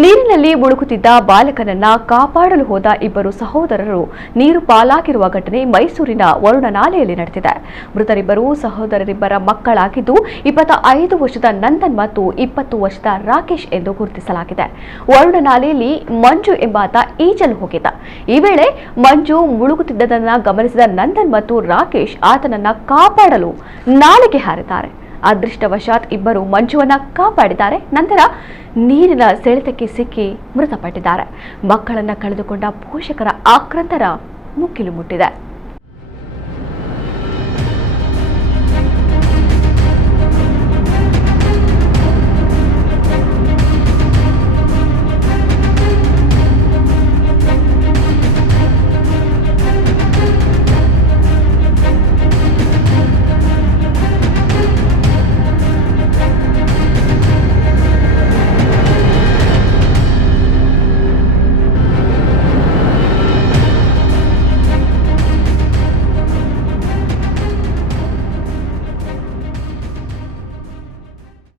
ನೀರಿನಲ್ಲಿ ಮುಳುಗುತ್ತಿದ್ದ ಬಾಲಕನನ್ನ ಕಾಪಾಡಲು ಹೋದ ಇಬ್ಬರು ಸಹೋದರರು ನೀರು ಪಾಲಾಗಿರುವ ಘಟನೆ ಮೈಸೂರಿನ ವರುಣನಾಲೆಯಲ್ಲಿ ನಡೆದಿದೆ. ಮೃತರಿಬ್ಬರು ಸಹೋದರರಿಬ್ಬರ ಮಕ್ಕಳಾಗಿದ್ದು 25 ವರ್ಷದ ನಂದನ್ ಮತ್ತು 20 ವರ್ಷದ ರಾಕೇಶ್ ಎಂದು ಗುರುತಿಸಲಾಗಿದೆ. ವರುಣನಾಲೆಯಲ್ಲಿ ಮಂಜು ಎಂಬಾತ ಈಜಲು ಹೋಗಿದ್ದ. ಈ ವೇಳೆ ಮಂಜು ಮುಳುಗುತ್ತಿದ್ದದನ್ನು ಗಮನಿಸಿದ ನಂದನ್ ಮತ್ತು ರಾಕೇಶ್ ಆತನನ್ನ ಕಾಪಾಡಲು ನಾಲೆಗೆ ಹಾರಿದ್ದಾರೆ. ಅದೃಷ್ಟವಶಾತ್ ಇಬ್ಬರು ಮಂಜುವನ್ನ ಕಾಪಾಡಿದ್ದಾರೆ. ನಂತರ ನೀರಿನ ಸೆಳೆತಕ್ಕೆ ಸಿಕ್ಕಿ ಮೃತಪಟ್ಟಿದ್ದಾರೆ. ಮಕ್ಕಳನ್ನ ಕಳೆದುಕೊಂಡ ಪೋಷಕರ ಆಕ್ರಂದನ ಮುಗಿಲು ಮುಟ್ಟಿದೆ.